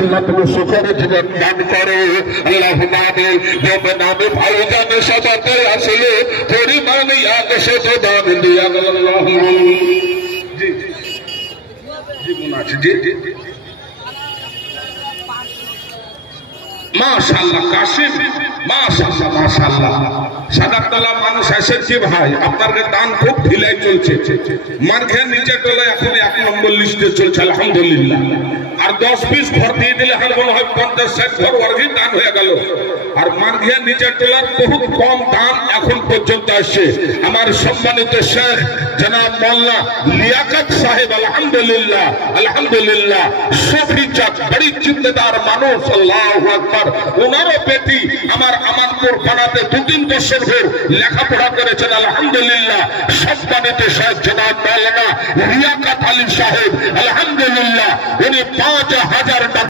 अल्लाह तुम सुखर जीवन दान करो अल्लाह माने जो नाम भाईजान सबाते আসলে পরিমাণ এক শত দান দিয়া আল্লাহ জি জি মনে আছে জি মাশাআল্লাহ কাশিম মাশাআল্লাহ মাশাআল্লাহ সাদাতলা মানুষ এসেছে ভাই আপনার দান খুব ঢিলাই চলছে মানখে নিচে টলা এখন 1 নম্বর লিস্টে চলছে আলহামদুলিল্লাহ আর 10-20 ঘর দিয়ে দিলে হল মনে হয় 50-60 ঘর ওরই দান হয়ে গেল আর মানখে নিচে টলার বহুত কম দান এখন পর্যন্ত আসছে আমার সম্মানিত শেখ জনাব মোল্লা লিয়াকত সাহেব আলহামদুলিল্লাহ আলহামদুলিল্লাহ সফিজাত বড় জিম্মেদার মানুষ আল্লাহু আকবার ওনারও বেটি আমার আমানপুর পাড়াতে 2-3 বছর ধরে লেখাপড়া করেছেন আলহামদুলিল্লাহ সম্মানিত শেখ জনাব মাওলানা লিয়াকত আলী সাহেব আলহামদুলিল্লাহ উনি 5000 টাকা